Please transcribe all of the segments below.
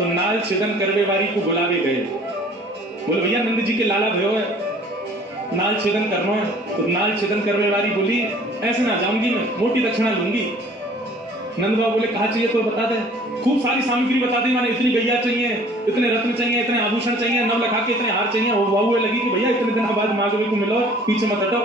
तो नाल छेदन करवे वारी को बुलावे गए। बोले भैया नंद जी के लाला भयो है, नाल छेदन करना है। तो नाल छेदन करवे वारी बोली ऐसे ना जाऊंगी, मैं मोटी दक्षिणा लूंगी। नंद बाबा बोले कहा चाहिए तो बता दे। खूब सारी सामग्री बता दी, माने इतनी गैया चाहिए, इतने रत्न चाहिए, इतने आभूषण चाहिए, नव लखा के इतने हार चाहिए। वो बाबू लगी कि भैया इतने दिन बाद मांगवे को मिलो, पीछे मत हटो।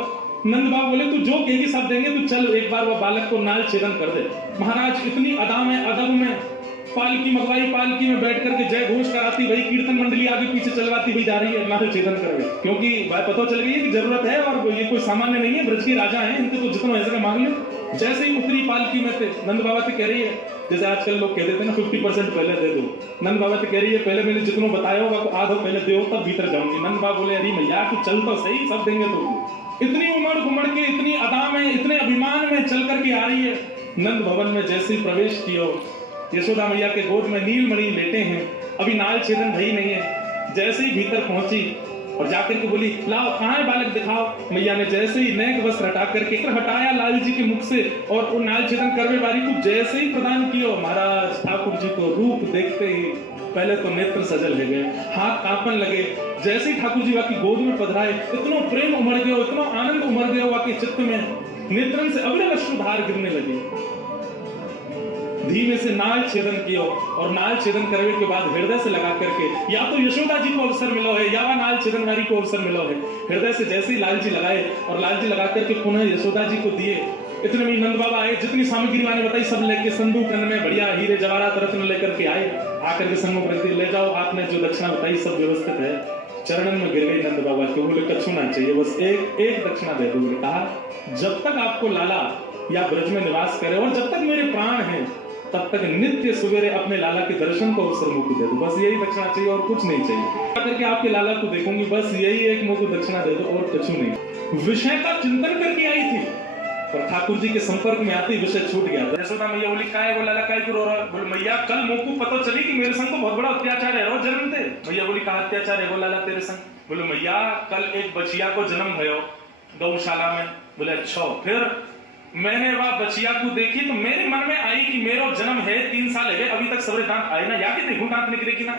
नंद बाबा बोले तू जो कहेगी सब देंगे, तू चल एक बार वो बालक को नाल छेदन कर दे। महाराज इतनी अदा में अदब में पालकी मंगवाई, पालकी में बैठ करके जय घोष कराती, भाई कीर्तन मंडली आगे पीछे चलवाती भाई जा रही है नाल छेदन कर गए। क्योंकि पता चल गई है कि जरूरत है और ये कोई सामान्य नहीं है, ब्रज के राजा हैं, इनके तो जितना ऐसा मांग लो। जैसे ही उतरी पालकी में थे, नंद बाबा से कह रही है, जैसे आजकल लोग कहते थे ना 50% पहले दे दो, नंद बाबा से कह रही है पहले मैंने जितना बताया होगा तो आधा पहले दो तब भीतर जाऊंगी। नंद बाबा बोले अरे मैया तू चल तो सही, सब देंगे तो। इतनी उमड़ घुमड़ के, इतनी अदा में, इतने अभिमान में चल करके आ रही है। नंद भवन में जैसे ही प्रवेश किया, यशोदा मैया के गोद में नीलमणि लेटे हैं, अभी नाल छेदन भई नहीं है। जैसे ही भीतर पहुंची और जाकर के बोली लाओ कहां है बालक दिखाओ। मैया ने जैसे ही नेक वस्त्र हटा करके हटाया लाल जी के मुख से और वो नाल छेदन करवे वारी को जैसे ही प्रदान किया, महाराज ठाकुर जी को रूप देखते ही पहले तो नेत्र सजल हो गए, हाथ कांपन लगे। जैसे ही ठाकुर जी वाकी गोद में पधराए, इतना प्रेम उमड़ गया, इतना आनंद उमड़ गया वाके चित्त में, नेत्रन से अविरल अश्रुधार गिरने लगे। धीमे से नाल छेदन किया और नाल छेदन करने के बाद हृदय से लगा करके, या तो यशोदा जी को अवसर मिलो है या नाल छेदन वारी को अवसर मिलो है। हृदय से जैसे ही लाल जी लगाए और लाल जी लगा करके पुनः यशोदा जी को दिए। इतने में नंद बाबा आए, जितनी सामग्री मैंने बताई सब लेके संदूक में बढ़िया हीरे जवाहरात रत्न लेकर के आए। आकर के सम्मुख रख दिए, ले जाओ आपने जो दक्षिणा बताई सब व्यवस्थित है। चरणन में गिर गई नंद बाबा के, बोले कछु ना चाहिए, बस एक दक्षिणा दे दो। कहा जब तक आपको लाला या ब्रज में निवास करे और जब तक मेरे प्राण हैं तब तक नित्य सवेरे अपने लाला के दर्शन को अवसर मुख दे दो, बस यही दक्षिणा चाहिए और कुछ नहीं चाहिए। करके आपके लाला को देखूंगी, बस यही एक मुख दक्षिणा दे दो और कुछ नहीं। विषय का चिंतन करके आई थी पर ठाकुर जी के संपर्क में आते ही विषय छूट गया था। यशोदा मैया बोली काय वो लाला काय रो रहा? बोले मैया कल मोकू पता चली कि मेरे संग को बहुत बड़ा अत्याचार है, जन्म थे। मैया बोली कहा अत्याचार है वो लाला तेरे संग? बोले मैया कल एक बचिया को जन्म भयो गौशाला में। बोले अच्छा, फिर मैंने वह बचिया को देखी तो मेरे मन में आई कि मेरा जन्म है 3 साल है, अभी तक सबरे दांत आए ना, या कि नहीं दांत निकले कि ना।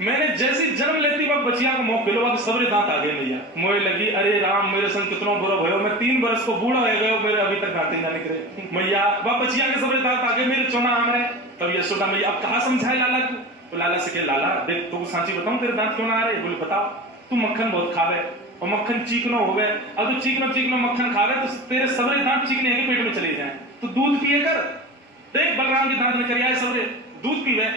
मैंने जैसी जन्म लेती वह बचिया को मौक पिलो सबरे दांत आ गए। मैया मोए लगी अरे राम मेरे संग कितना बुरा भयो, मैं 3 बरस को बूढ़ा हो गया, मेरे अभी तक दांत ना निकले। मैया वह बचिया के सबरे दांत आ गए, मेरे चोना आम रहे। तब यशोदा मैया अब कहा समझाए लाला को? तो लाला से कहे लाला देख तो सांची बताऊं तेरे दांत क्यों ना आ रहे? बोले बताओ। तू मक्खन बहुत खावे और मक्खन चीकनो हो गए, अब तो चीकनो मक्खन खा रहे तो तेरे सबरे दांत चीकने के पेट में चले जाए, तो दूध पिए कर। देख बलराम के दांत में कर आए सबरे, दूध पीवे